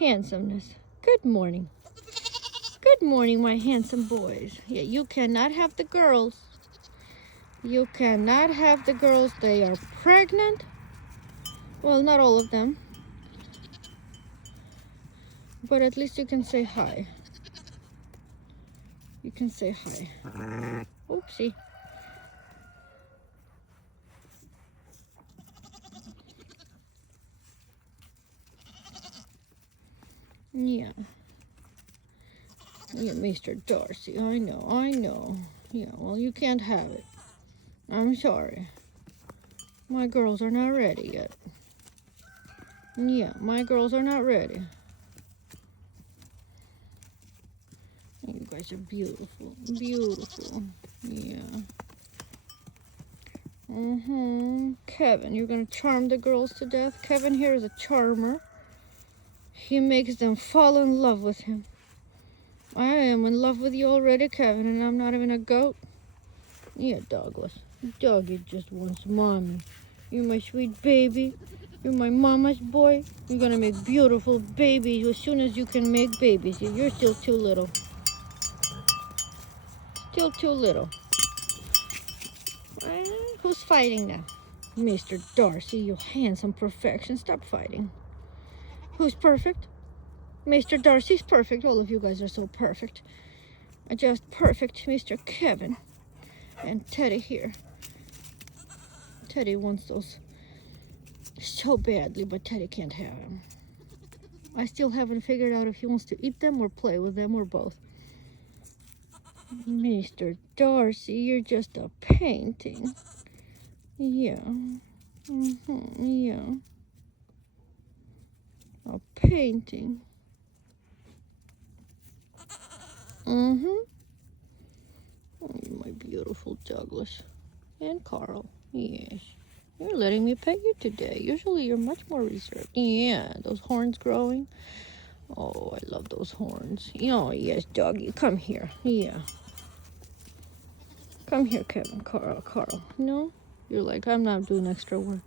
handsomeness. Good morning. Good morning, my handsome boys. Yeah, you cannot have the girls. You cannot have the girls. They are pregnant. Well, not all of them. But at least you can say hi. You can say hi. Oopsie. Yeah. Yeah, Mr. Darcy. I know. Yeah, well, you can't have it. I'm sorry. My girls are not ready yet. Yeah, my girls are not ready. You guys are beautiful. Beautiful. Yeah. Kevin, you're gonna charm the girls to death. Kevin here is a charmer. He makes them fall in love with him. I am in love with you already, Kevin, and I'm not even a goat. Yeah, Douglas. Doggy just wants mommy. You're my sweet baby. You're my mama's boy. You're gonna make beautiful babies as soon as you can make babies. You're still too little. Still too little. Who's fighting now? Mr. Darcy, you handsome perfection. Stop fighting. Who's perfect? Mr. Darcy's perfect. All of you guys are so perfect. Just perfect, Mr. Kevin. And Teddy here. Teddy wants those so badly, but Teddy can't have them. I still haven't figured out if he wants to eat them or play with them or both. Mr. Darcy, you're just a painting. Yeah. Yeah. A painting. Oh, my beautiful Douglas. And Carl. Yes. You're letting me pet you today. Usually you're much more reserved. Yeah, those horns growing. Oh, I love those horns. Oh, yes, doggy. Come here. Yeah. Come here, Kevin. Carl. No? You're like, I'm not doing extra work.